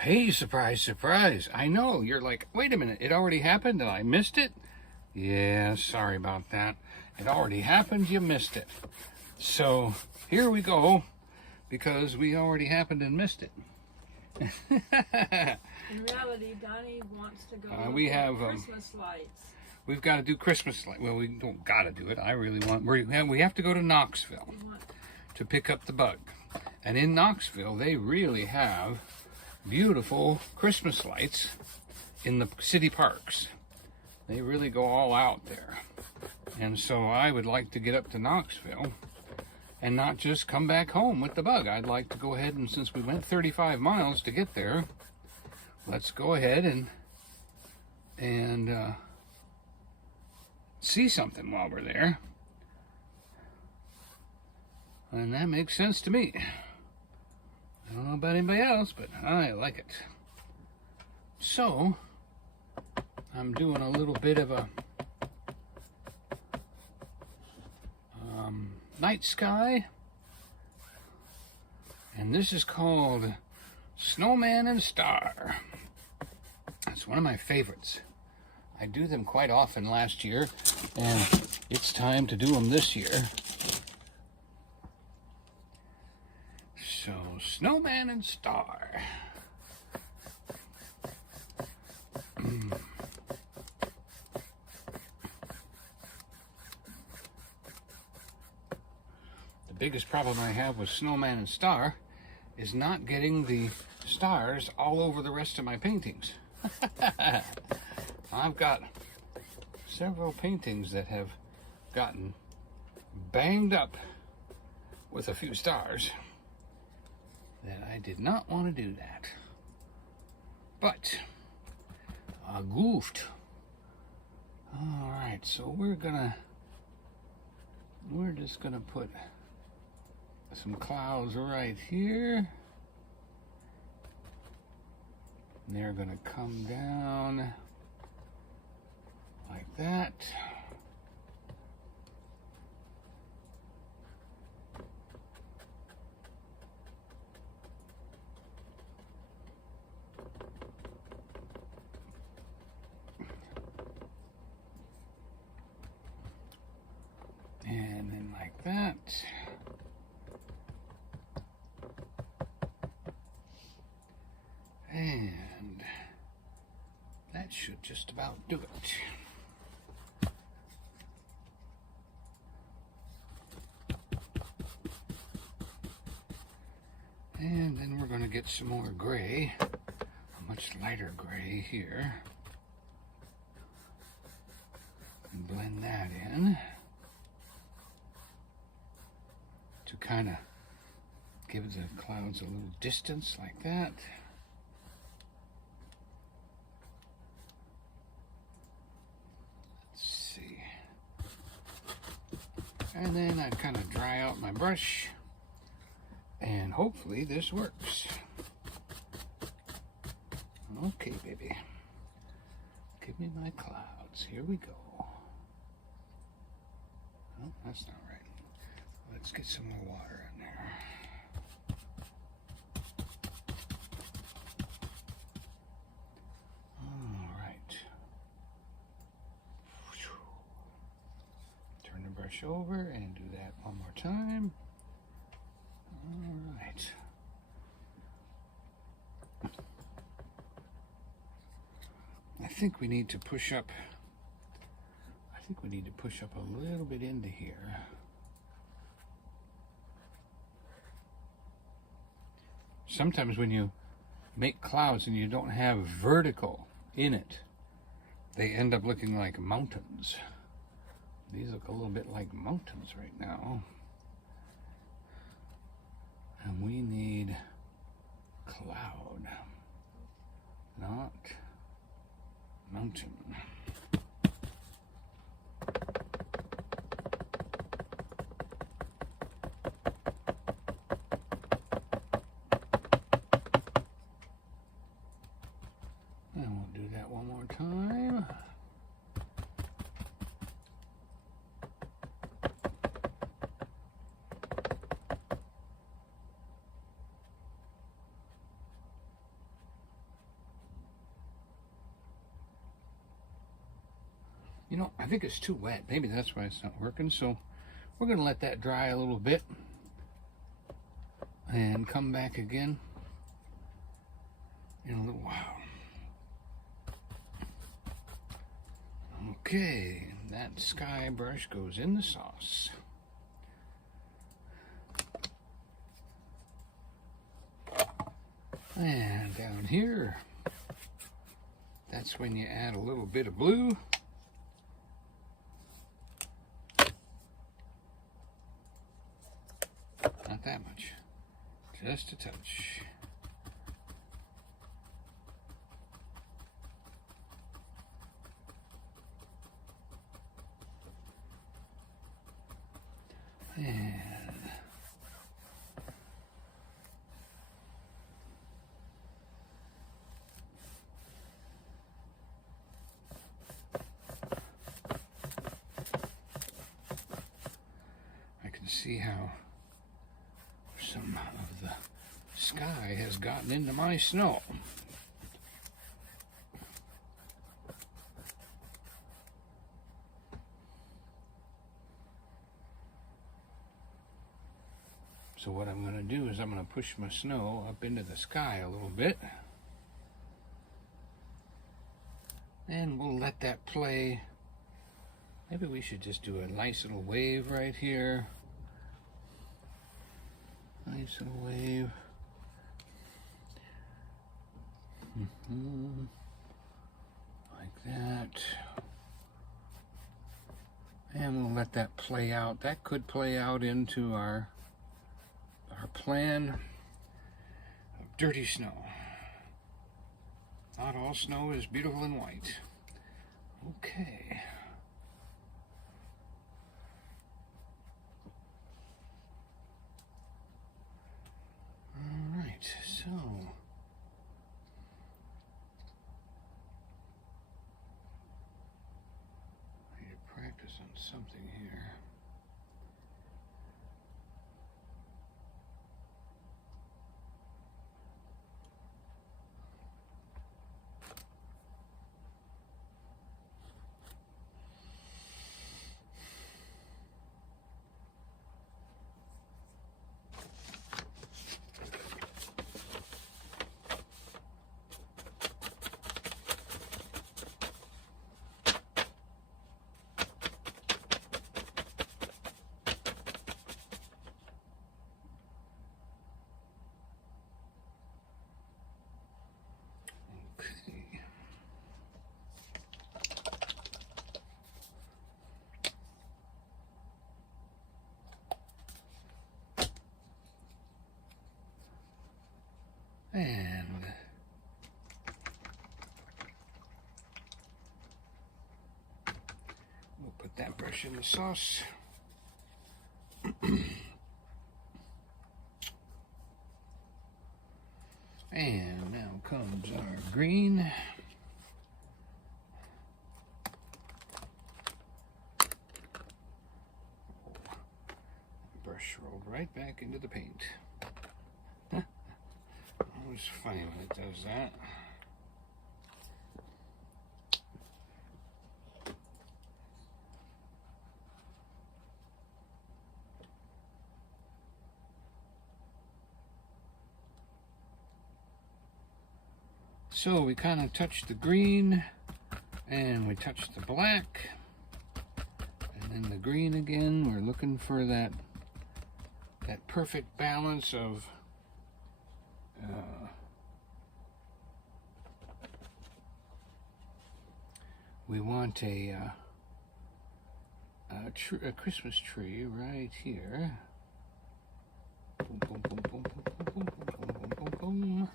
Hey, surprise, surprise. I know, you're like, wait a minute, it already happened and I missed it? Yeah, sorry about that. It already happened, you missed it. So, here we go, because we already happened and missed it. In reality, Donnie wants to go we have Christmas lights. We've got to do Christmas lights. Well, we don't got to do it. I really want. We have to go to Knoxville to pick up the bug. And in Knoxville, they really have beautiful Christmas lights in the city parks. They really go all out there. And so I would like to get up to Knoxville and not just come back home with the bug. I'd like to go ahead and, since we went 35 miles to get there, let's go ahead and see something while we're there. And that makes sense to me. I don't know about anybody else, but I like it. So, I'm doing a little bit of a night sky. And this is called Snowman and Star. It's one of my favorites. I do them quite often last year, and it's time to do them this year. So, Snowman and Star. The biggest problem I have with Snowman and Star is not getting the stars all over the rest of my paintings. I've got several paintings that have gotten banged up with a few stars that I did not want to do that. But I goofed. Alright, so we're just gonna put some clouds right here. And they're gonna come down like that. And then like that. And that should just about do it. And then we're going to get some more gray, a much lighter gray here. And blend that in to kind of give the clouds a little distance like that. Let's see. And then I kind of dry out my brush. And hopefully this works. Okay, baby. Give me my clouds. Here we go. Oh, that's not right. Let's get some more water in there. All right. Turn the brush over and do that one more time. All right. I think we need to push up. I think we need to push up a little bit into here. Sometimes when you make clouds and you don't have vertical in it, they end up looking like mountains. These look a little bit like mountains right now. And we need cloud, not mountain. And we'll do that one more time. You know, I think it's too wet. Maybe that's why it's not working. So we're going to let that dry a little bit and come back again in a little while. Okay, that sky brush goes in the sauce. And down here, that's when you add a little bit of blue. Not that much, just a touch. And I can see how some of the sky has gotten into my snow. So what I'm going to do is I'm going to push my snow up into the sky a little bit. And we'll let that play. Maybe we should just do a nice little wave right here. Nice little wave. Like that. And we'll let that play out. That could play out into our plan of dirty snow. Not all snow is beautiful and white. Okay. All right, so I need to practice on something here. And we'll put that brush in the sauce. And now comes our green. Brush rolled right back into the paint. It's funny when it does that. So we kind of touched the green and we touched the black and then the green again. We're looking for that perfect balance of we want a Christmas tree right here. Boom, boom, boom, boom, boom, boom, boom, boom, boom, boom.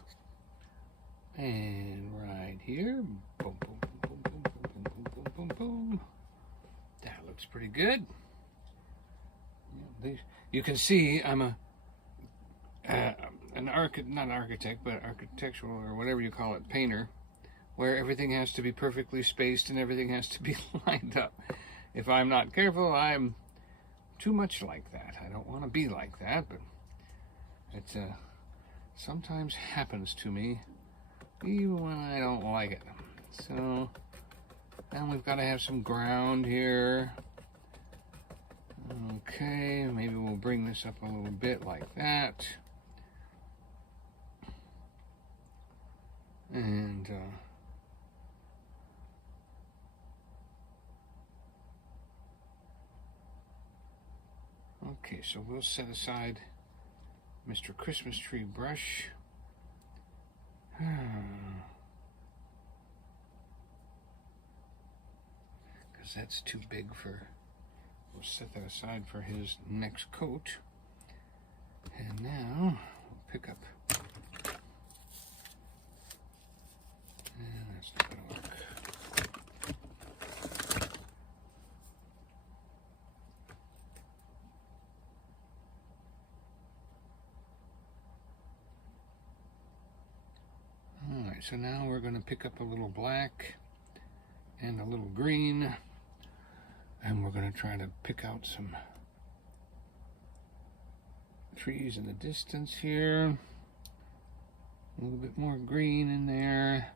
And right here. Boom, boom, boom, boom, boom, boom, boom, boom, boom, boom. That looks pretty good. You can see I'm not an architect, but architectural or whatever you call it, painter, where everything has to be perfectly spaced and everything has to be lined up. If I'm not careful, I'm too much like that. I don't want to be like that, but it sometimes happens to me, even when I don't like it. So Now we've got to have some ground here. Okay, maybe we'll bring this up a little bit like that. And okay, so we'll set aside Mr. Christmas Tree brush. Because that's too big for, we'll set that aside for his next coat. And now we'll pick up, and that's not going to work. Alright, so now we're going to pick up a little black and a little green, and we're going to try to pick out some trees in the distance here. A little bit more green in there,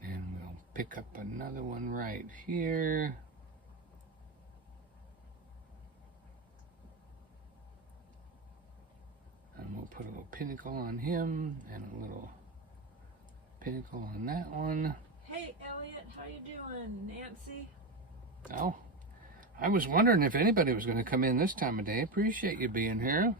and we'll pick up another one right here. And we'll put a little pinnacle on him and a little pinnacle on that one. Hey, Elliot, how you doing? Nancy? Oh, I was wondering if anybody was going to come in this time of day. Appreciate you being here.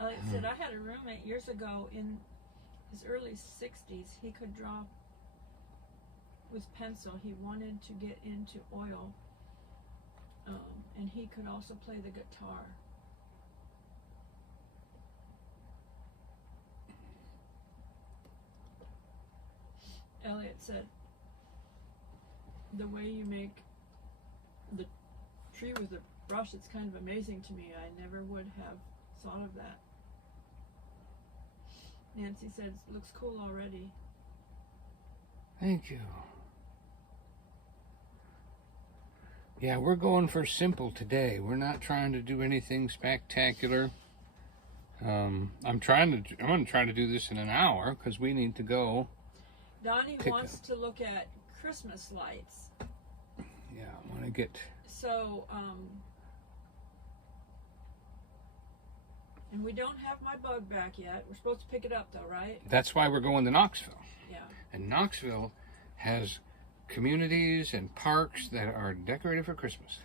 Elliot said, I had a roommate years ago in his early 60s. He could draw with pencil. He wanted to get into oil, and he could also play the guitar. Elliot said, the way you make the tree with a brush, it's kind of amazing to me. I never would have thought of that. Nancy says, looks cool already. Thank you. Yeah, we're going for simple today. We're not trying to do anything spectacular. I'm going to try to do this in an hour because we need to go. Donnie wants to look at Christmas lights. Yeah, I want to get. So, and we don't have my bug back yet. We're supposed to pick it up though, right? That's why we're going to Knoxville. Yeah. And Knoxville has communities and parks that are decorated for Christmas.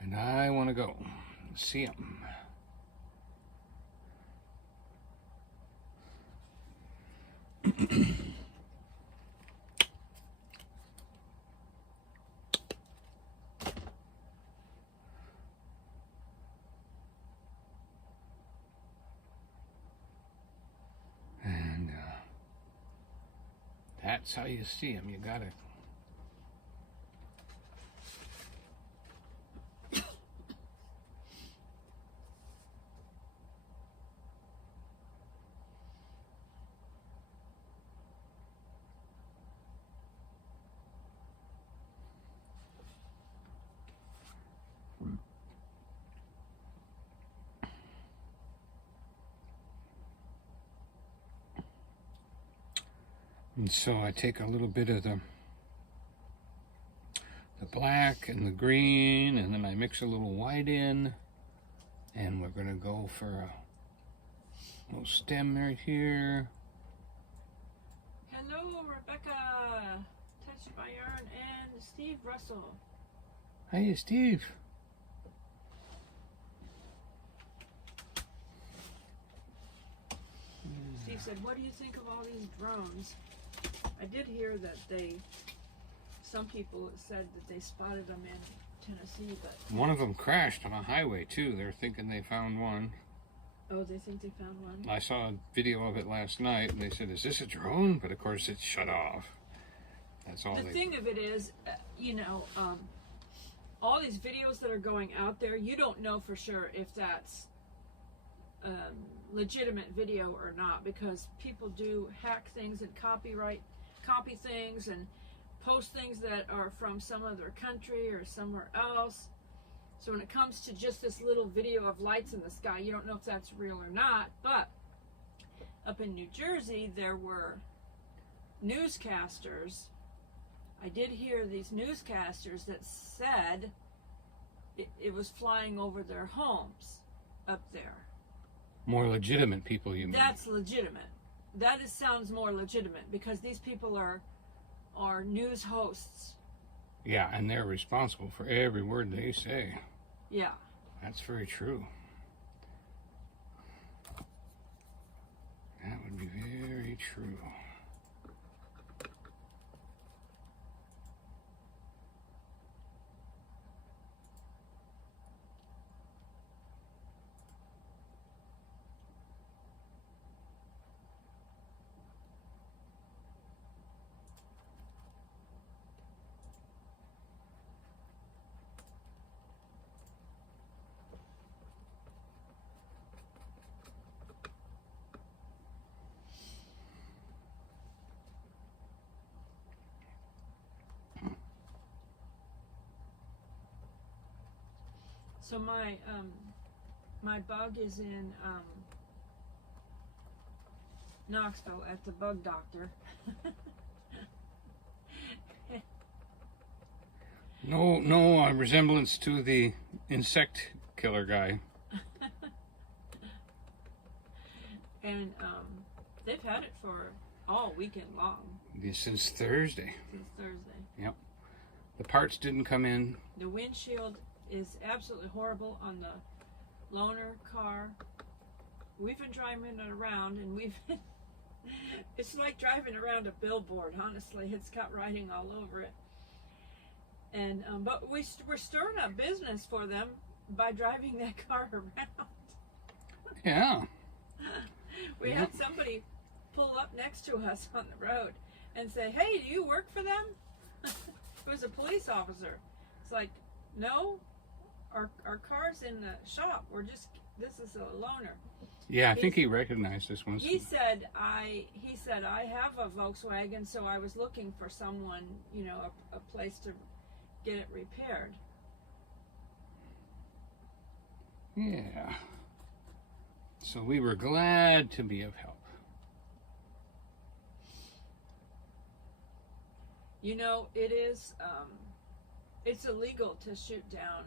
And I want to go see them. And that's how you see them. You gotta. And so I take a little bit of the black and the green, and then I mix a little white in, and we're going to go for a little stem right here. Hello, Rebecca, Touched by Yarn, and Steve Russell. Hey, Steve. Steve said, what do you think of all these drones? I did hear that some people said that they spotted them in Tennessee, but... One of them crashed on a highway, too. They're thinking they found one. Oh, they think they found one? I saw a video of it last night, and they said, is this a drone? But, of course, it's shut off. That's all. The thing of it is, all these videos that are going out there, you don't know for sure if that's legitimate video or not, because people do hack things and copy things and post things that are from some other country or somewhere else. So when it comes to just this little video of lights in the sky, you don't know if that's real or not. But up in New Jersey, there were newscasters. I did hear these newscasters that said it was flying over their homes up there. More legitimate people, you mean? That's legitimate. That sounds more legitimate because these people are news hosts. Yeah, and they're responsible for every word they say. Yeah. That's very true. That would be very true. So my bug is in Knoxville at the bug doctor. No resemblance to the insect killer guy. And they've had it for all weekend long. Since Thursday. Since Thursday. Yep. The parts didn't come in. The windshield is absolutely horrible on the loaner car. We've been driving it around, and it's like driving around a billboard, honestly. It's got writing all over it. And but we're stirring up business for them by driving that car around. Yeah. We had somebody pull up next to us on the road and say, "Hey, do you work for them?" It was a police officer. It's like, no, our car's in the shop. This is a loaner. Yeah, I think he recognized this one. He said I have a Volkswagen, so I was looking for someone, a place to get it repaired. Yeah. So we were glad to be of help. It is it's illegal to shoot down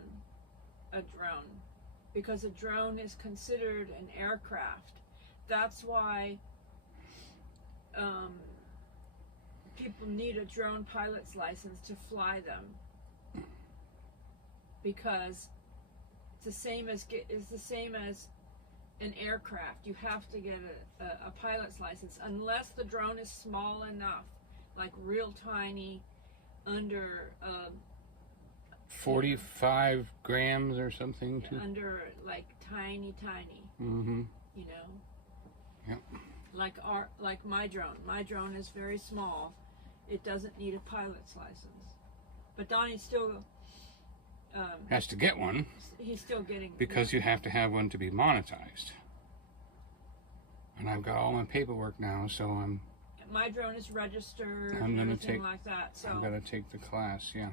a drone because a drone is considered an aircraft. That's why people need a drone pilot's license to fly them, because it's the same as an aircraft. You have to get a pilot's license unless the drone is small enough, like real tiny, under 45 grams or something. Under like tiny. Mm-hmm. Yep. Like my drone. My drone is very small. It doesn't need a pilot's license. But Donnie still has to get one. He's still getting, because you have to have one to be monetized. And I've got all my paperwork now, so my drone is registered I'm and gonna everything like that. So I'm gonna take the class. Yeah.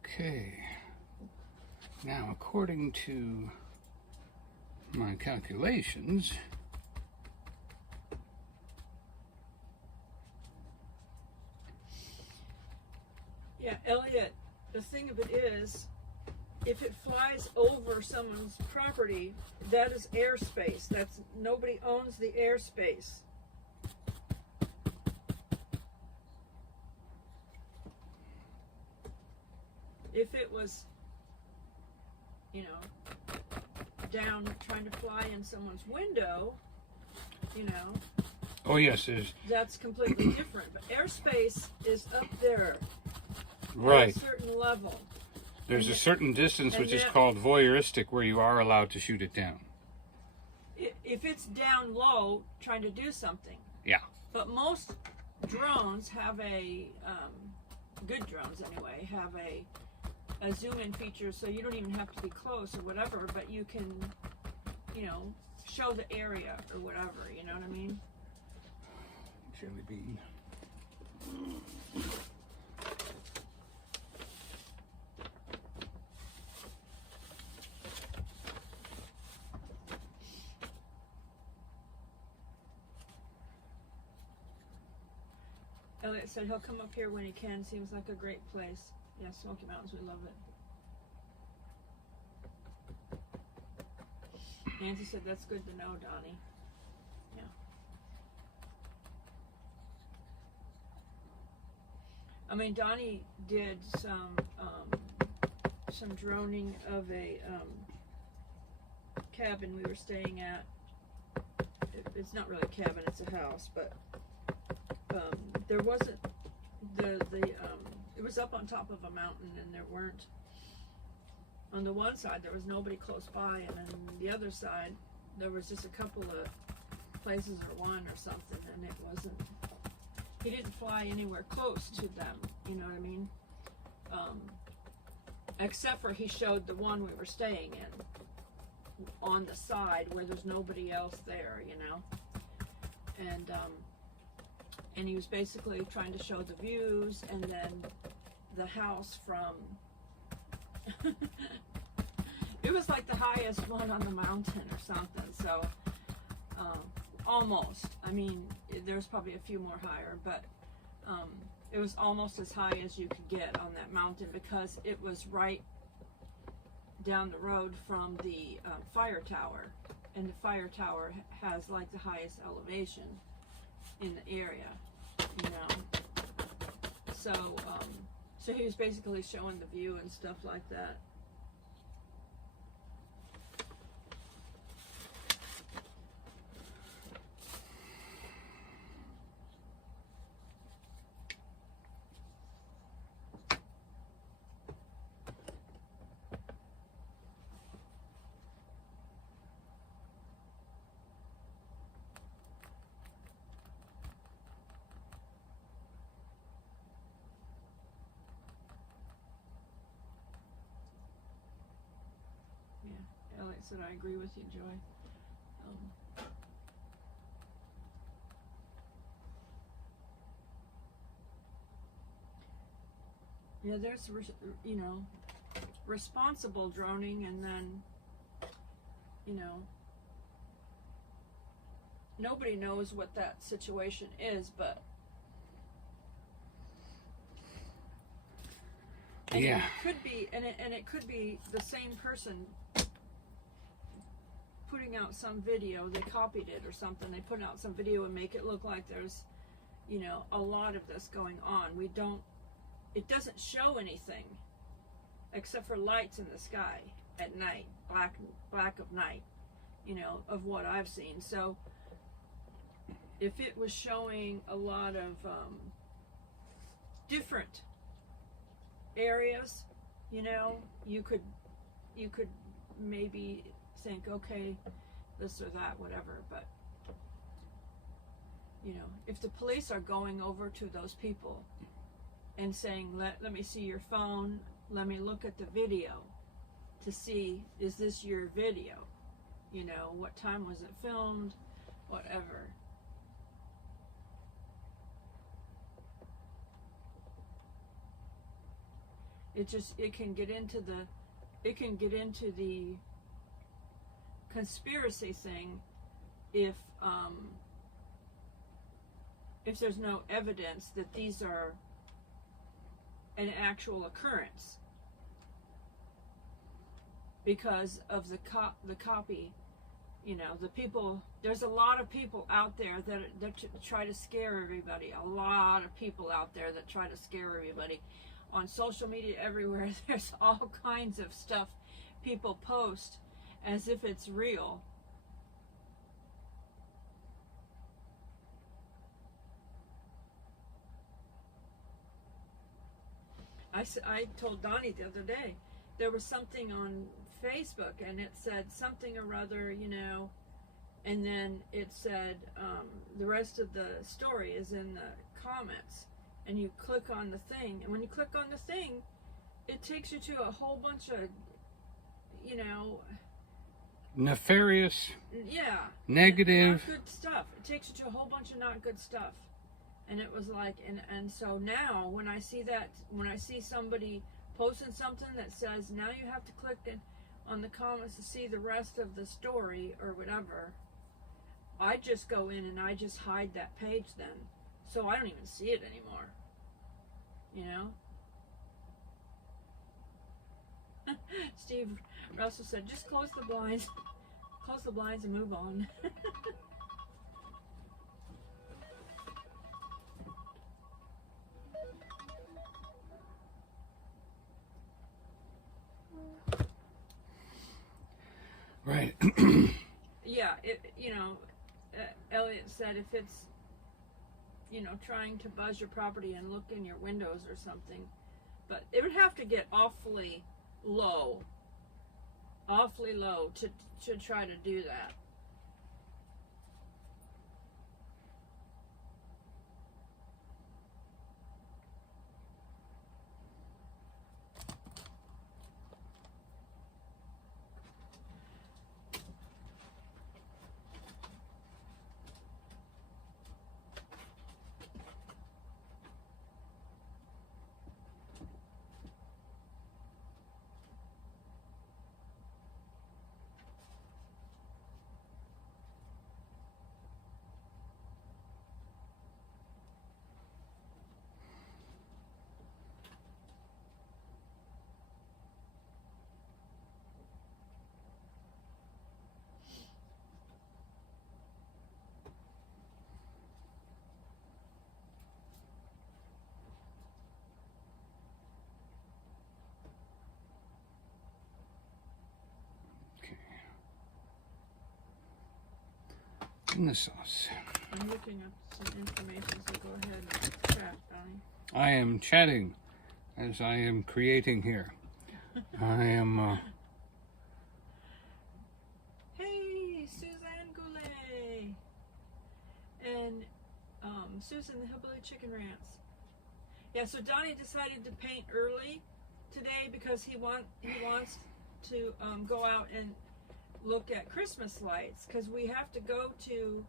Okay. Now, according to my calculations, yeah, Elliot, the thing of it is, if it flies over someone's property, that is airspace. Nobody owns the airspace. if it was, you know, down trying to fly in someone's window, you know. Oh yes, there's That's completely different. But airspace is up there, right. at a certain level. There's a certain distance which is that- called voyeuristic, where you are allowed to shoot it down. If it's down low, trying to do something. Yeah. But most drones have a, good drones anyway, have a zoom in feature, so you don't even have to be close or whatever, but you can, you know, show the area or whatever, you know what I mean? Jelly bean. Elliot said he'll come up here when he can. Seems like a great place. Yeah, Smoky Mountains, we love it. Nancy said that's good to know, Donnie. Yeah. I mean, Donnie did some droning of a cabin we were staying at. It's not really a cabin; it's a house, but there wasn't it was up on top of a mountain, and there weren't, on the one side there was nobody close by, and then the other side there was just a couple of places, or one or something, and it wasn't, he didn't fly anywhere close to them, you know what I mean? Except for he showed the one we were staying in on the side where there's nobody else there, you know, and he was basically trying to show the views, and then the house from it was like the highest one on the mountain or something, so almost, I mean, there's probably a few more higher, but it was almost as high as you could get on that mountain, because it was right down the road from the fire tower, and the fire tower has like the highest elevation in the area, you know. So so he was basically showing the view and stuff like that. Elliot said, I agree with you, Joy. Yeah, there's, you know, responsible droning, and then, you know, nobody knows what that situation is, but yeah, it could be, and it could be the same person putting out some video. They copied it or something. They put out some video and make it look like there's, you know, a lot of this going on. It doesn't show anything except for lights in the sky at night, black of night, you know, of what I've seen. So if it was showing a lot of different areas, you know, you could maybe think, okay, this or that, whatever. But, you know, if the police are going over to those people and saying, let me see your phone, let me look at the video to see, is this your video? You know, what time was it filmed? Whatever. It can get into the conspiracy thing if there's no evidence that these are an actual occurrence, because of the copy, you know, the people. There's a lot of people out there that try to scare everybody. A lot of people out there that try to scare everybody. on social media everywhere, there's all kinds of stuff people post as if it's real. I told Donnie the other day, there was something on Facebook and it said something or other, you know, and then it said the rest of the story is in the comments, and you click on the thing, and when you click on the thing, it takes you to a whole bunch of, you know, nefarious, yeah, negative, not good stuff. It takes you to a whole bunch of not good stuff. And it was like, and so now when I see that, when I see somebody posting something that says, now you have to click on the comments to see the rest of the story or whatever, I just go in and I just hide that page then. So I don't even see it anymore. You know? Steve Russell said, just close the blinds. Close the blinds and move on. right. Yeah, you know, Elliot said if it's, you know, trying to buzz your property and look in your windows or something, but it would have to get awfully low to try to do that. In the sauce. I'm looking up some information, so go ahead and chat, Donnie. I am chatting as I am creating here. I am. Hey, Suzanne Goulet and Susan the Hillbilly Chicken Rants. Yeah, so Donnie decided to paint early today because he wants to go out and look at Christmas lights, because we have to go to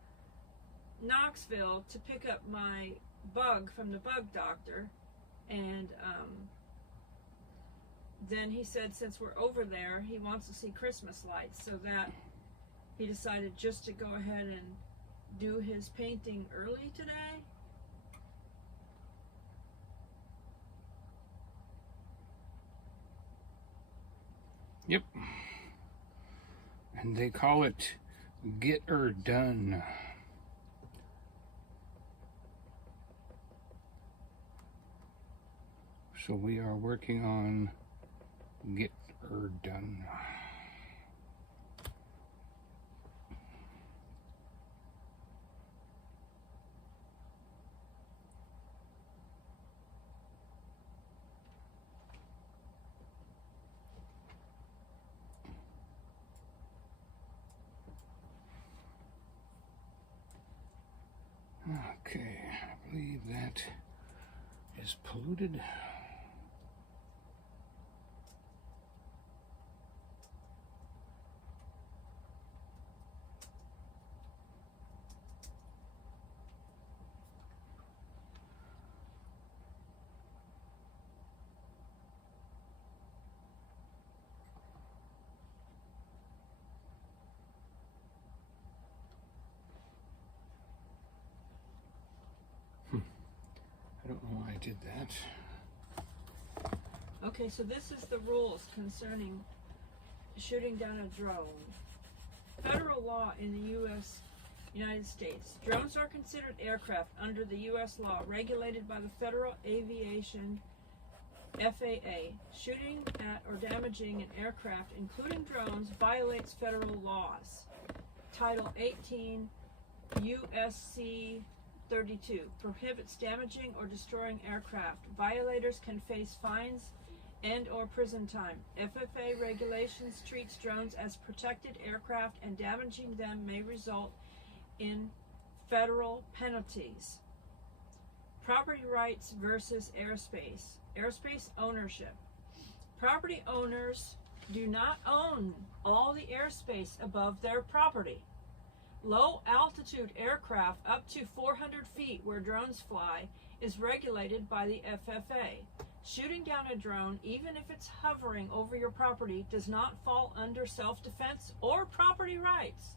Knoxville to pick up my bug from the bug doctor, and then he said since we're over there he wants to see Christmas lights, so that he decided just to go ahead and do his painting early today. Yep. And they call it get her done. So we are working on get her done. Okay, I believe that is polluted. I don't know why I did that. Okay, so this is the rules concerning shooting down a drone. Federal law in the United States. Drones are considered aircraft under the U.S. law regulated by the Federal Aviation FAA, shooting at or damaging an aircraft, including drones, violates federal laws. Title 18 USC 32 prohibits damaging or destroying aircraft. Violators can face fines and or prison time. FAA regulations treats drones as protected aircraft, and damaging them may result in federal penalties. Property rights versus airspace. Airspace ownership. Property owners do not own all the airspace above their property. Low altitude aircraft up to 400 feet where drones fly is regulated by the FAA. Shooting down a drone, even if it's hovering over your property, does not fall under self-defense or property rights.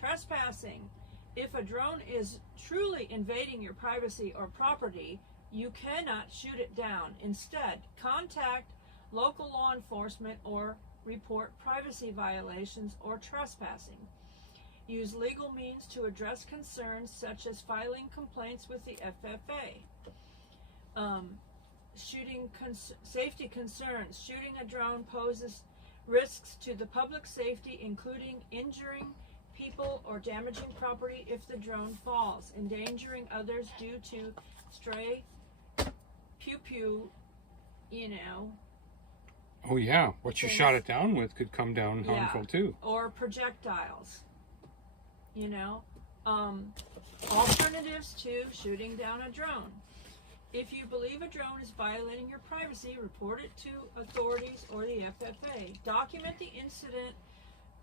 Trespassing. If a drone is truly invading your privacy or property, you cannot shoot it down. Instead, contact local law enforcement or report privacy violations or trespassing. Use legal means to address concerns such as filing complaints with the FAA. Safety concerns. Shooting a drone poses risks to the public safety, including injuring people or damaging property if the drone falls, endangering others due to stray pew, Oh yeah, what you shot it down with could come down harmful too. Or projectiles, alternatives to shooting down a drone. If you believe a drone is violating your privacy, report it to authorities or the FAA. Document the incident,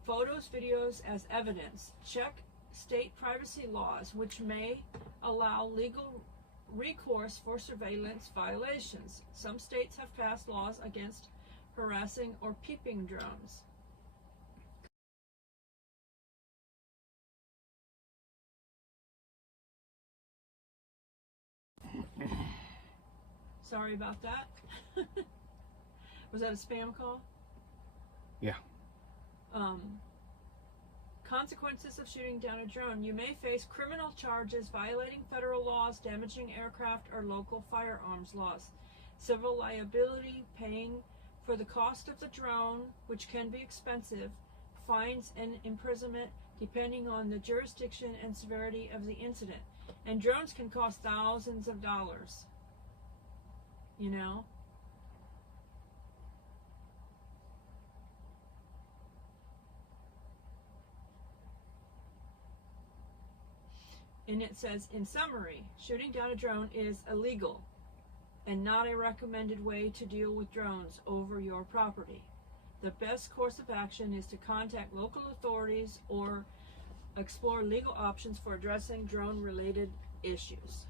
photos, videos as evidence. Check state privacy laws, which may allow legal recourse for surveillance violations. Some states have passed laws against harassing or peeping drones. Sorry about that. Was that a spam call? Yeah. Consequences of shooting down a drone. You may face criminal charges, violating federal laws, damaging aircraft, or local firearms laws. Civil liability, paying for the cost of the drone, which can be expensive, fines and imprisonment depending on the jurisdiction and severity of the incident. And drones can cost thousands of dollars. And it says, in summary, shooting down a drone is illegal and not a recommended way to deal with drones over your property. The best course of action is to contact local authorities or explore legal options for addressing drone-related issues.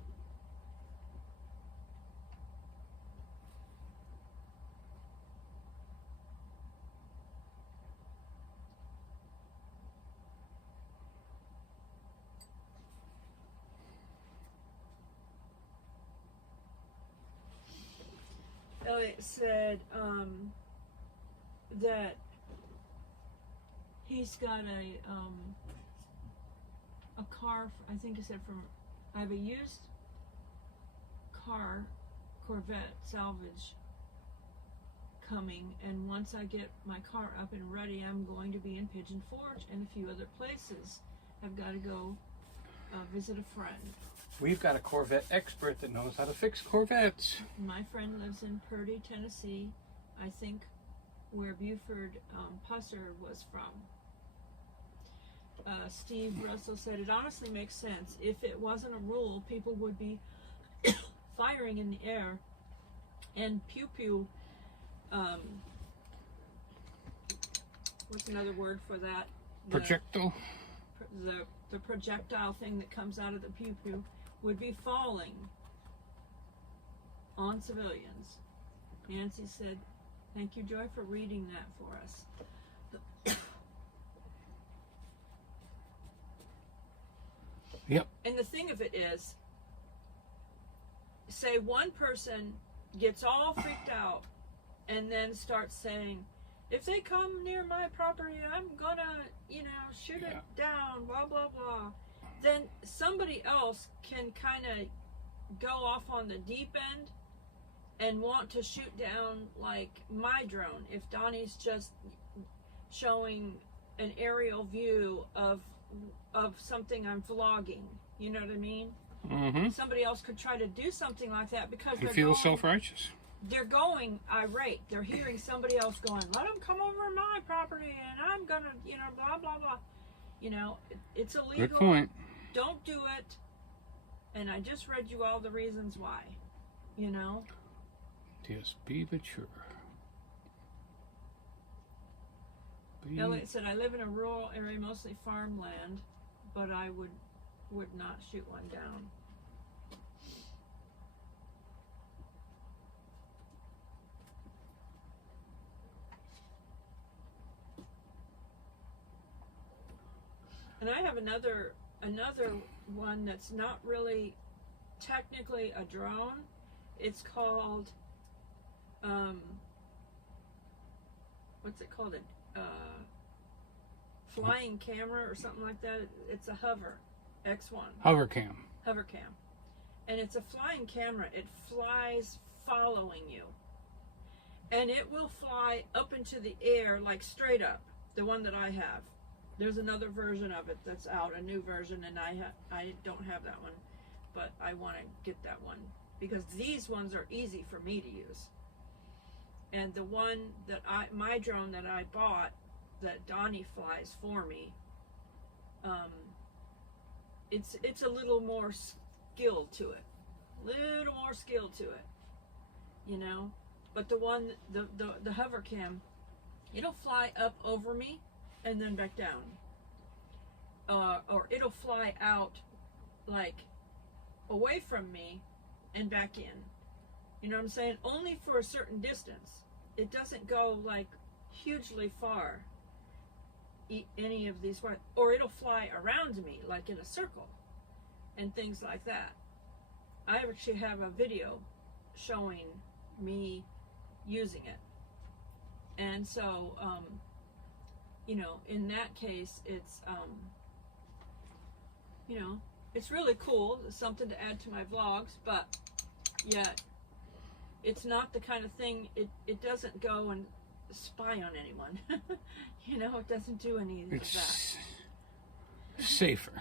Elliot said that he's got a car, I think he said I have a used car, Corvette salvage coming, and once I get my car up and ready, I'm going to be in Pigeon Forge and a few other places. I've got to go visit a friend. We've got a Corvette expert that knows how to fix Corvettes. My friend lives in Purdy, Tennessee, I think where Buford Pusser was from. Steve Russell said, it honestly makes sense. If it wasn't a rule, people would be firing in the air and pew-pew, what's another word for that? Projectile? The projectile thing that comes out of the pew-pew would be falling on civilians. Nancy said, thank you, Joy, for reading that for us. Yep. And the thing of it is, say one person gets all freaked out and then starts saying, if they come near my property, I'm gonna, shoot it down, blah, blah, blah. Then somebody else can kind of go off on the deep end and want to shoot down like my drone. If Donnie's just showing an aerial view of something I'm vlogging, you know what I mean? Mm-hmm. Somebody else could try to do something like that because You feel self-righteous. They're going irate. They're hearing somebody else going, let them come over my property and I'm gonna, blah, blah, blah. It's illegal. Good point. Don't do it. And I just read you all the reasons why, Yes, be mature. Now, like I said, I live in a rural area, mostly farmland, but I would not shoot one down. And I have another one that's not really technically a drone. It's called what's it called? Flying camera or something like that. It's a hover X1 hover cam. And it's a flying camera. It flies following you, and it will fly up into the air, like straight up. The one that I have, there's another version of it that's out, a new version, and I don't have that one, but I want to get that one because these ones are easy for me to use. And the one that my drone that I bought, that Donnie flies for me, it's a little more skill to it, But the one, the hover cam, it'll fly up over me and then back down, or it'll fly out like away from me and back in. You know what I'm saying? Only for a certain distance. It doesn't go like hugely far. Any of these, or it'll fly around me like in a circle and things like that. I actually have a video showing me using it, and so in that case, it's it's really cool. It's something to add to my vlogs, but yet it's not the kind of thing. It doesn't go and spy on anyone. It doesn't do any of that. It's safer.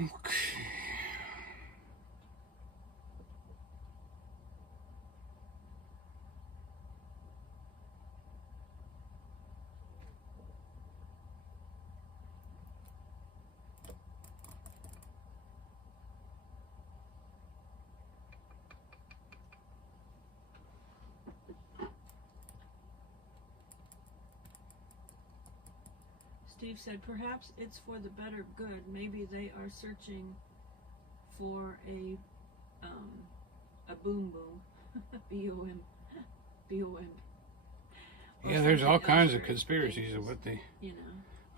Okay. Steve said, perhaps it's for the better good. Maybe they are searching for a boom boom. B-O-M. B-O-M. Yeah, there's all kinds of conspiracies of what they,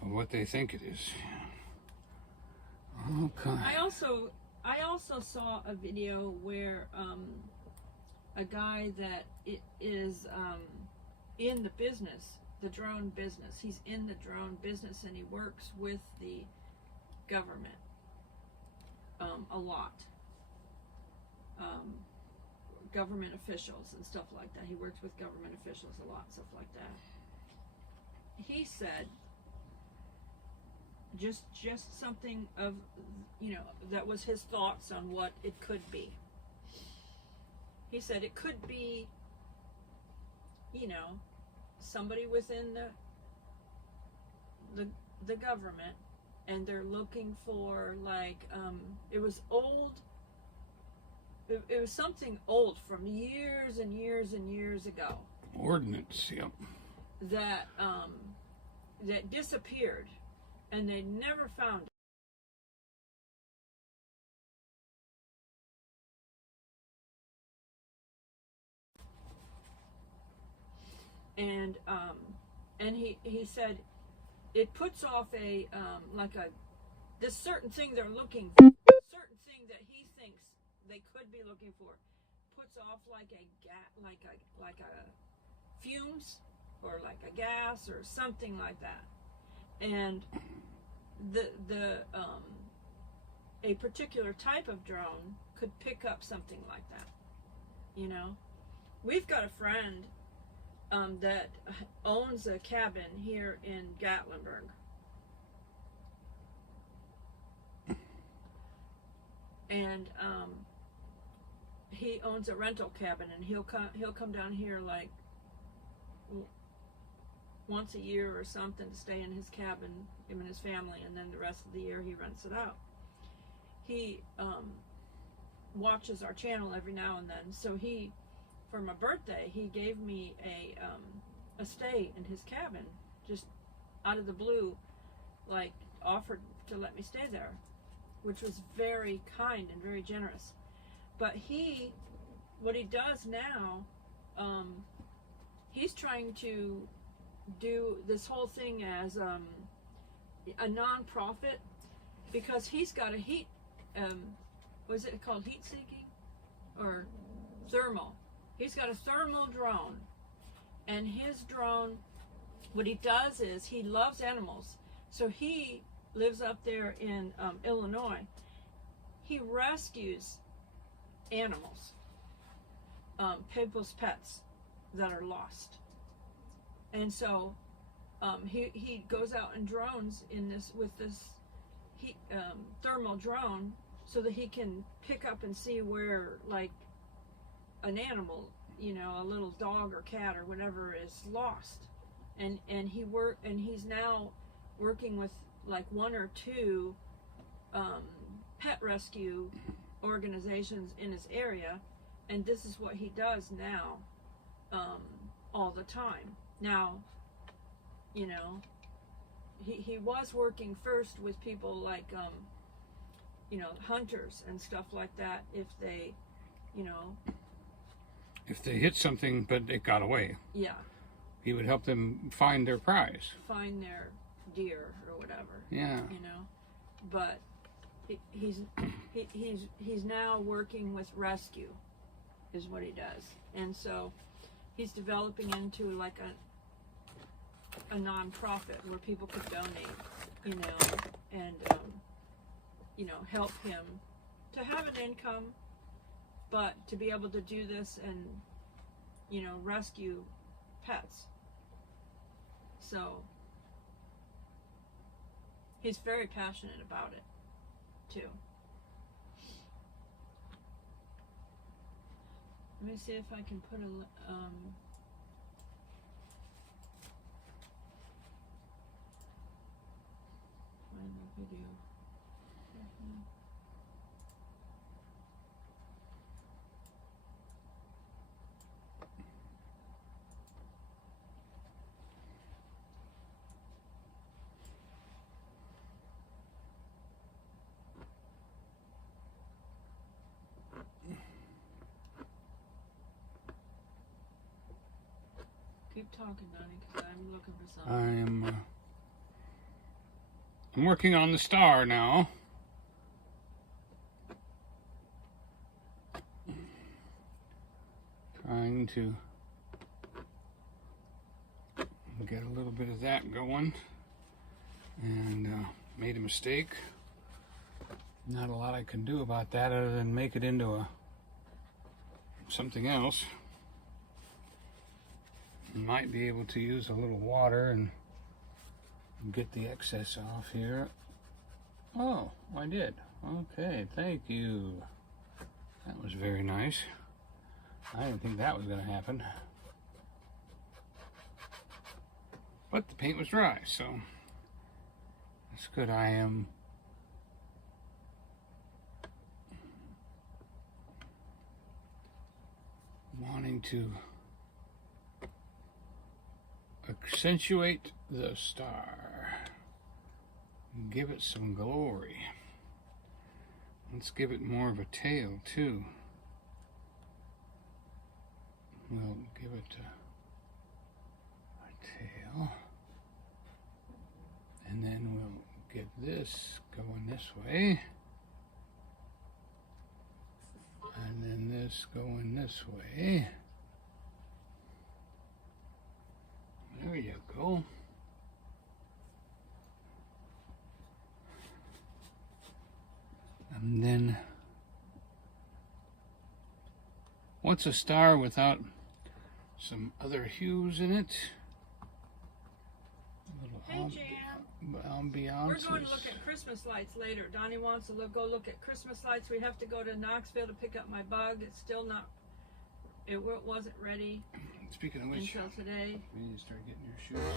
of what they think it is. Okay. I also saw a video where a guy that is in the business, the drone business. He's in the drone business and he works with the government a lot. Government officials and stuff like that. He works with government officials a lot, stuff like that. He said just something of, that was his thoughts on what it could be. He said it could be, somebody within the government, and they're looking for like it was old. It was something old from years and years and years ago. Ordnance, yep. That that disappeared, and they never found it. And he said it puts off a like a this certain thing they're looking for, certain thing that he thinks they could be looking for, puts off like a fumes or like a gas or something like that. And a particular type of drone could pick up something like that. You know, we've got a friend that owns a cabin here in Gatlinburg. And he owns a rental cabin, and he'll come down here like once a year or something to stay in his cabin, him and his family, and then the rest of the year he rents it out. He watches our channel every now and then, so he, for my birthday, he gave me a stay in his cabin, just out of the blue, like offered to let me stay there, which was very kind and very generous. But what he does now, he's trying to do this whole thing as a non-profit, because he's got a heat, was it called heat seeking or thermal? He's got a thermal drone, and his drone, what he does is he loves animals. So he lives up there in Illinois. He rescues animals, people's pets that are lost. And so he goes out and drones with this thermal drone, so that he can pick up and see where, like, an animal, you know, a little dog or cat or whatever is lost. And he's now working with like one or two pet rescue organizations in his area, and this is what he does now, all the time. Now, you know, he was working first with people like you know, hunters and stuff like that, if they, you know, if they hit something but it got away. Yeah. He would help them find their prize. Find their deer or whatever. Yeah. You know, but he's now working with rescue, is what he does, and so he's developing into like a non-profit where people could donate, you know, and you know, help him to have an income, but to be able to do this and, you know, rescue pets. So he's very passionate about it too. Let me see if I can put a find the video. Keep talking, Donnie, because I'm looking for something. I'm working on the star now. Trying to get a little bit of that going, and made a mistake. Not a lot I can do about that other than make it into something else. Might be able to use a little water and get the excess off here. Oh, I did. Okay, thank you. That was very nice. I didn't think that was going to happen. But the paint was dry, so That's good. I am wanting to accentuate the star. Give it some glory. Let's give it more of a tail too. We'll give it a tail. And then we'll get this going this way. And then this going this way. There you go. And then, what's a star without some other hues in it? Hey, Jan. Ambiance. We're going to look at Christmas lights later. Donnie wants to go look at Christmas lights. We have to go to Knoxville to pick up my bug. It's still not, it wasn't ready. Speaking of which, until today. We need to start getting your shoes.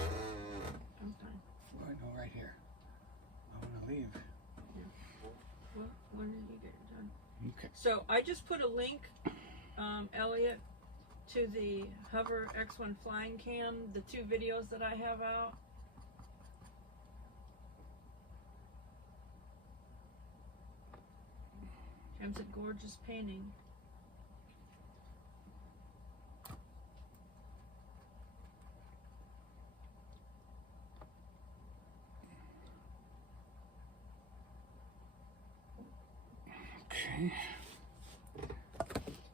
I'm fine. Right, no, right here. I want to leave. Yeah. Well, when did you get it done? Okay. So I just put a link, Elliot, to the Hover X1 flying cam, the 2 videos that I have out. It's a gorgeous painting. Okay.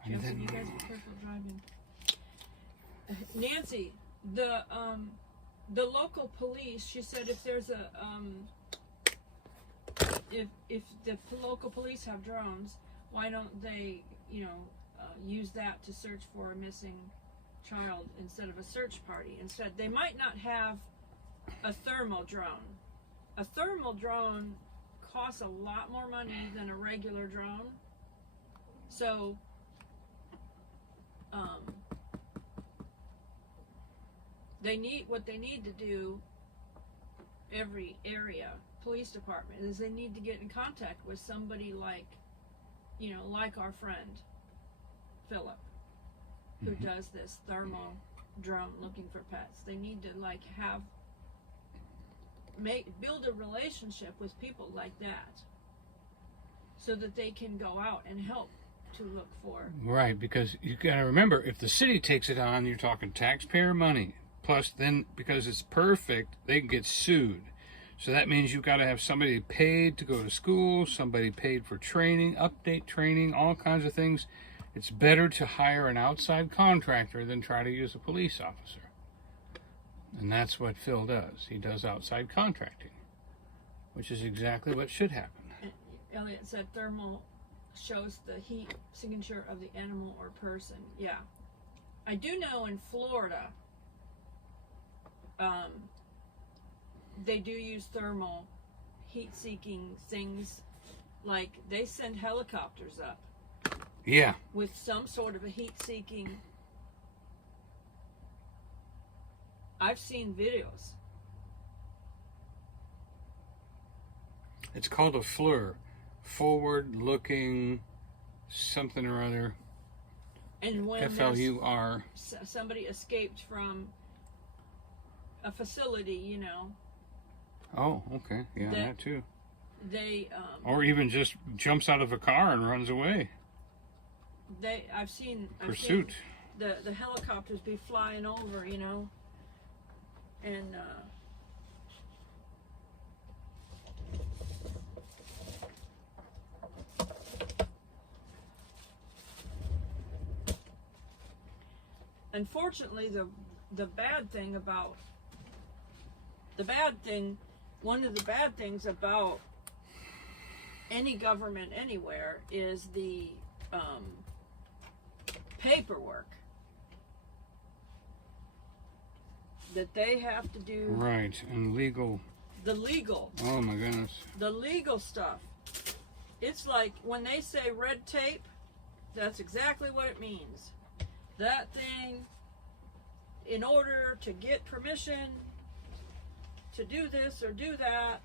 And Joseph, you guys be careful driving. Nancy, the local police, she said if there's a if the local police have drones, why don't they, use that to search for a missing child instead of a search party? Instead, they might not have a thermal drone. A thermal drone costs a lot more money than a regular drone. So, what they need to do, every area police department, is they need to get in contact with somebody like our friend Philip, who does this thermal drone looking for pets. They need to build a relationship with people like that, so that they can go out and help to look for. Right, because you got to remember, if the city takes it on, you're talking taxpayer money. Plus, then because it's perfect, they can get sued. So that means you've got to have somebody paid to go to school, somebody paid for training, update training, all kinds of things. It's better to hire an outside contractor than try to use a police officer. And that's what Phil does. He does outside contracting, which is exactly what should happen. Elliot said thermal shows the heat signature of the animal or person. Yeah. I do know in Florida, they do use thermal heat-seeking things. Like, they send helicopters up. Yeah. With some sort of a heat-seeking. I've seen videos. It's called a FLIR. Forward-looking something or other. And when FLUR. Somebody escaped from a facility, Oh, okay. Yeah, that too. They or even just jumps out of a car and runs away. I've seen Pursuit. The helicopters be flying over, and unfortunately one of the bad things about any government anywhere is the paperwork that they have to do. Right, and legal. The legal. Oh my goodness. The legal stuff. It's like when they say red tape, that's exactly what it means. That thing, in order to get permission to do this or do that,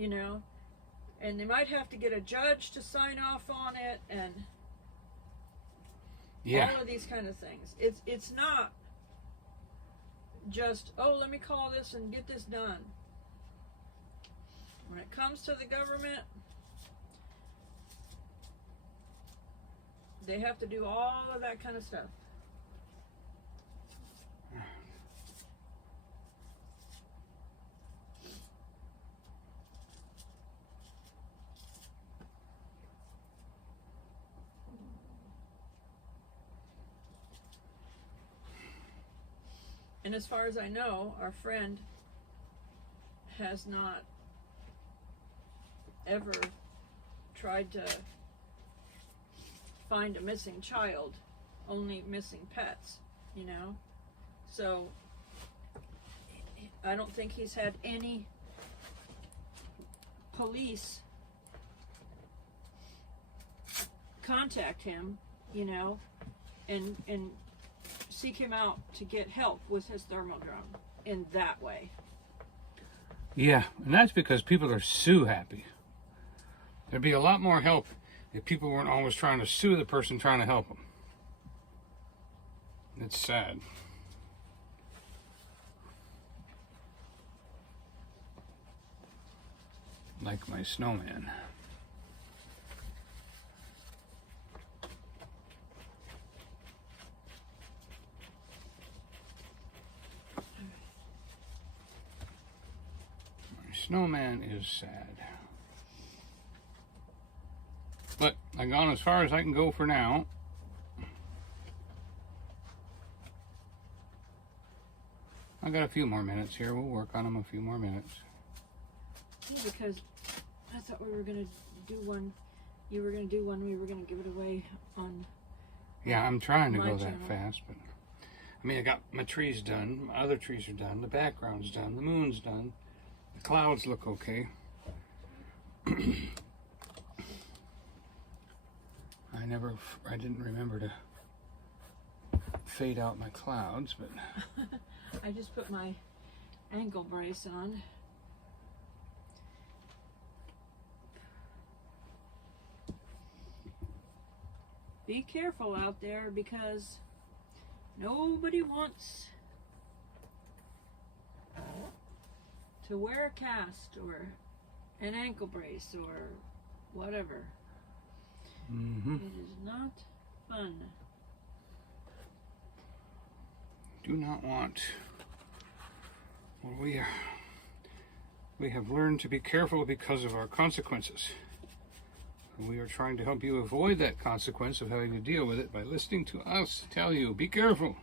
you know, and they might have to get a judge to sign off on it, and Yeah. all of these kind of things. It's not just, oh, let me call this and get this done. When it comes to the government, they have to do all of that kind of stuff. And as far as I know, our friend has not ever tried to find a missing child, only missing pets, you know? So I don't think he's had any police contact him, you know, and seek him out to get help with his thermal drone in that way. Yeah, and that's because people are sue happy. There'd be a lot more help if people weren't always trying to sue the person trying to help them. It's sad. Like my snowman. My snowman is sad. But I've gone as far as I can go for now. I got a few more minutes here. We'll work on them a few more minutes. Yeah, because I thought we were going to do one. You were going to do one. We were going to give it away on. Yeah, I'm trying to my go channel. that fast, but I mean, I got my trees done. My other trees are done. The background's done. The moon's done. The clouds look okay. I didn't remember to fade out my clouds, but I just put my ankle brace on. Be careful out there because nobody wants to wear a cast or an ankle brace or whatever. mm-hmm. It is not fun. Do not want. Well, we have learned to be careful because of our consequences. We are trying to help you avoid that consequence of having to deal with it by listening to us tell you, be careful.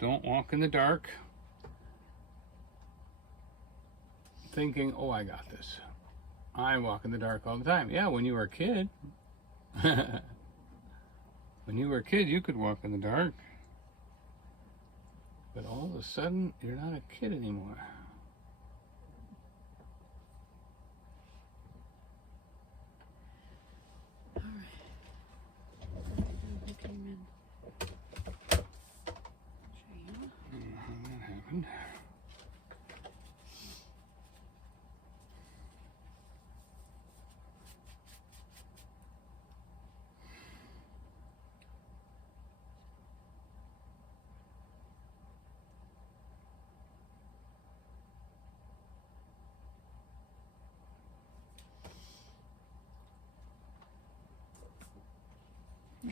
Don't walk in the dark thinking, oh, I got this. I walk in the dark all the time. Yeah, when you were a kid. When you were a kid, you could walk in the dark. But all of a sudden, you're not a kid anymore. Who came in? Shane. I don't know how that happened.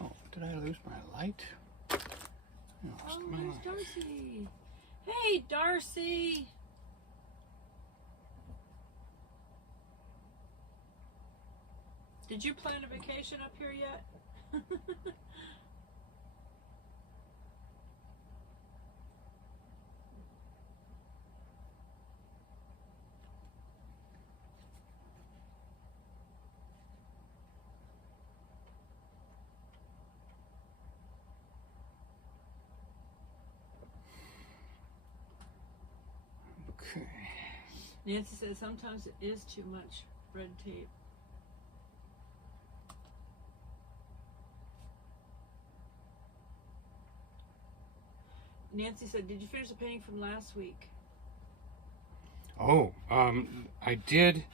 Oh, did I lose my light? I lost Oh, my there's light. Darcy. Hey, Darcy. Did you plan a vacation up here yet? Okay. Nancy says sometimes it is too much red tape. Nancy said, did you finish the painting from last week? Oh, I did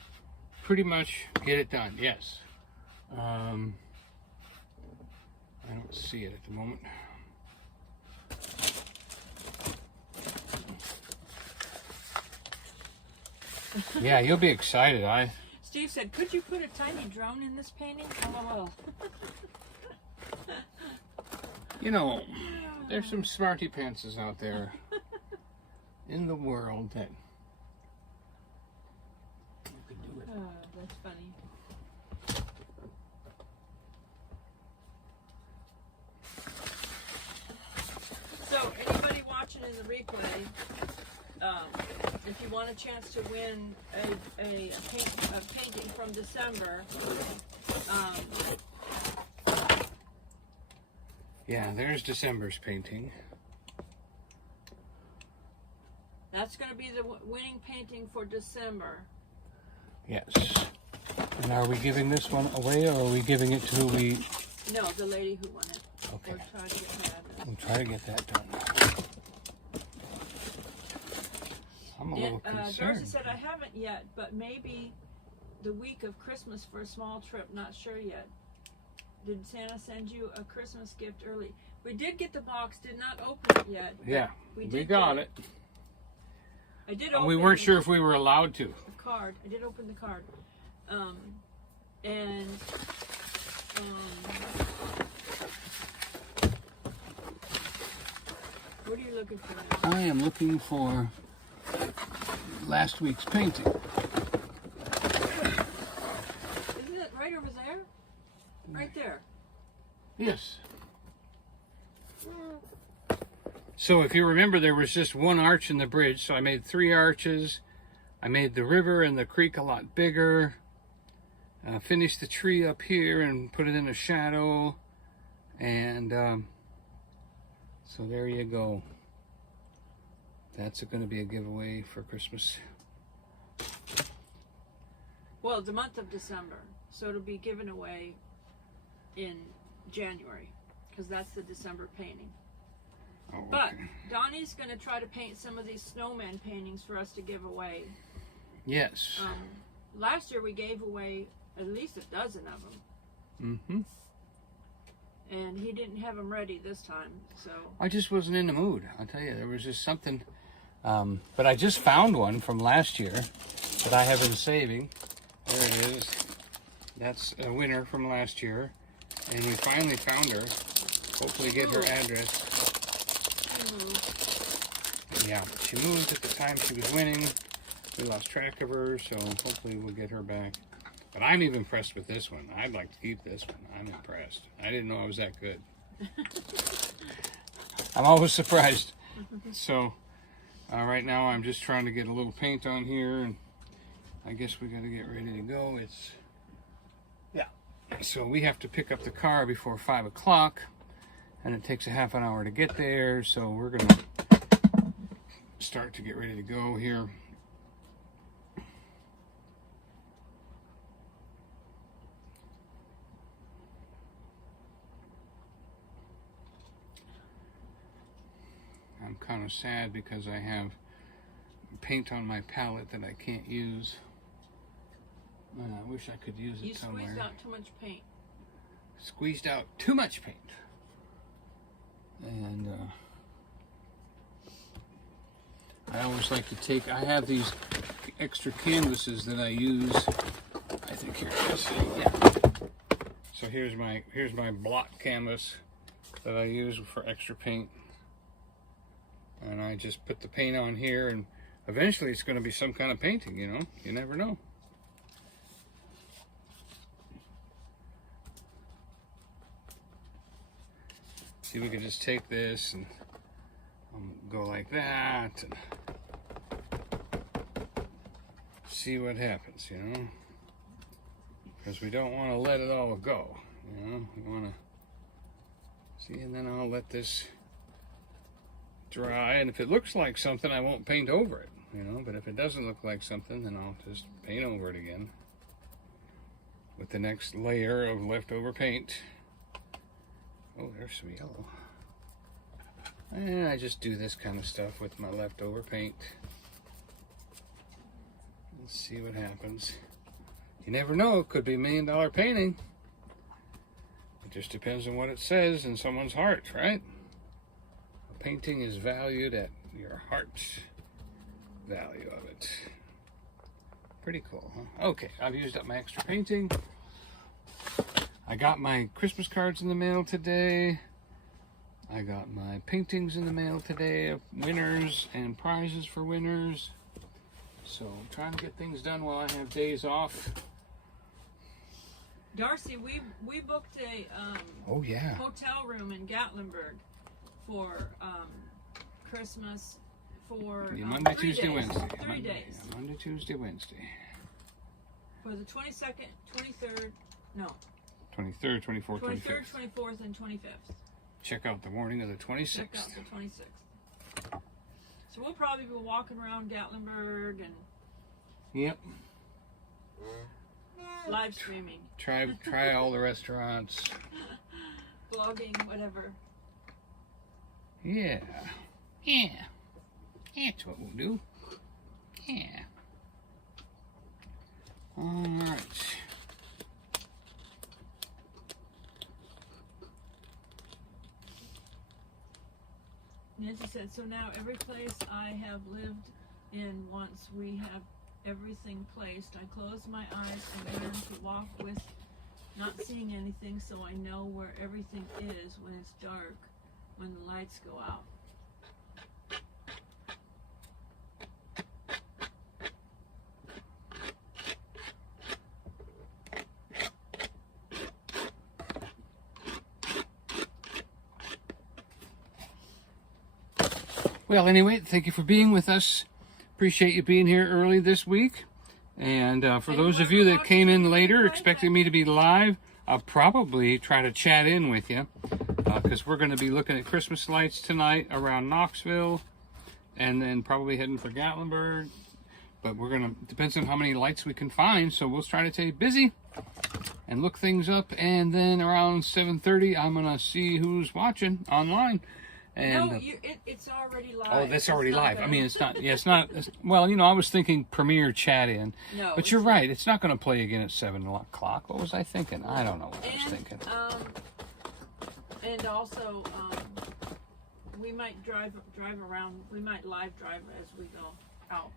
pretty much get it done, yes. I don't see it at the moment. Yeah, you'll be excited. Steve said, could you put a tiny drone in this painting? LOL. You know, there's some smarty pantses out there in the world that you could do it. Oh, that's funny. So, anybody watching in the replay, if you want a chance to win a painting from December, yeah, there's December's painting. that's going to be the winning painting for December. Yes. And are we giving this one away, or are we giving it to who we... No, the lady who won it. Okay. We're trying to get her address. We'll try to get that done. I'm a little Darcy concerned. said, I haven't yet, but maybe the week of Christmas for a small trip. Not sure yet. Did Santa send you a Christmas gift early? We did get the box, did not open it yet. Yeah, we got it. I did open We weren't sure if we were allowed to. the card. I did open the card. What are you looking for now? I am looking for last week's painting. Isn't it right over there? Right there. Yes. So if you remember, there was just one arch in the bridge, so I made 3 arches. I made the river and the creek a lot bigger. Finished the tree up here and put it in a shadow. And so there you go. That's going to be a giveaway for Christmas. Well, the month of December. So it'll be given away in January, because that's the December painting. Oh, okay. But Donnie's going to try to paint some of these snowman paintings for us to give away. Yes. Last year we gave away at least a dozen of them. Mm-hmm. And he didn't have them ready this time, so... I just wasn't in the mood. I'll tell you, there was just something... but I just found one from last year that I have been saving. There it is. That's a winner from last year. And we finally found her. Hopefully get her address. Yeah, she moved at the time she was winning. We lost track of her, so hopefully we'll get her back. But I'm even impressed with this one. I'd like to keep this one. I'm impressed. I didn't know I was that good. I'm always surprised. So, right now I'm just trying to get a little paint on here, and I guess we got to get ready to go. So we have to pick up the car before 5 o'clock, and it takes a half an hour to get there, so we're going to start to get ready to go here. I'm kind of sad because I have paint on my palette that I can't use. I wish I could use it somewhere. You squeezed out too much paint. Squeezed out too much paint. And I always like to take, I have these extra canvases that I use. I think here it is. Yeah. So here's my block canvas that I use for extra paint. And I just put the paint on here, and eventually it's going to be some kind of painting, you know? You never know. See, we could just take this and go like that and see what happens, you know? Because we don't want to let it all go, you know? We want to see, and then I'll let this dry, and if it looks like something, I won't paint over it, you know? But if it doesn't look like something, then I'll just paint over it again with the next layer of leftover paint. Oh, there's some yellow. And I just do this kind of stuff with my leftover paint. Let's see what happens. You never know, it could be $1 million painting. It just depends on what it says in someone's heart, right? A painting is valued at your heart's value of it. Pretty cool, huh? Okay, I've used up my extra painting. I got my Christmas cards in the mail today. I got my paintings in the mail today of winners and prizes for winners. So I'm trying to get things done while I have days off. Darcy, we booked a Oh yeah. hotel room in Gatlinburg for Christmas for Yeah, Monday, 3 Tuesday, days. Wednesday. 3 days. Yeah, Monday, Tuesday, Wednesday. For the 22nd, 23rd, no. 23rd, 24th, 23rd, 25th. 24th, and 25th. Check out the morning of the 26th. Check out the 26th. So we'll probably be walking around Gatlinburg and Yep. live streaming. Try all the restaurants. Vlogging, whatever. Yeah. Yeah. That's what we'll do. Yeah. All right. Nancy said, so now every place I have lived in once we have everything placed, I close my eyes and learn to walk with not seeing anything so I know where everything is when it's dark, when the lights go out. Well, anyway, thank you for being with us. Appreciate you being here early this week. And for those of you that came in later, expecting me to be live, I'll probably try to chat in with you because we're going to be looking at Christmas lights tonight around Knoxville and then probably heading for Gatlinburg. But we're going to, depends on how many lights we can find, so we'll try to stay busy and look things up. And then around 7:30, I'm going to see who's watching online. And, no, it's already live. Oh, that's already It's not live. I gonna- mean, it's not. Yeah, it's not. Well, you know, I was thinking premiere chat in. No, But you're it's right. It's not going to play again at 7 o'clock. What was I thinking? I don't know what I was thinking. And also, we might drive around. We might live drive as we go out.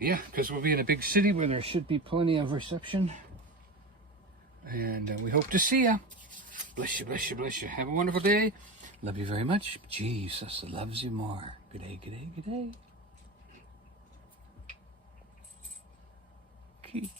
Yeah, because we'll be in a big city where there should be plenty of reception. And we hope to see you. Bless you, bless you, bless you. Have a wonderful day. Love you very much. Jesus loves you more. Good day, good day, good day. Keep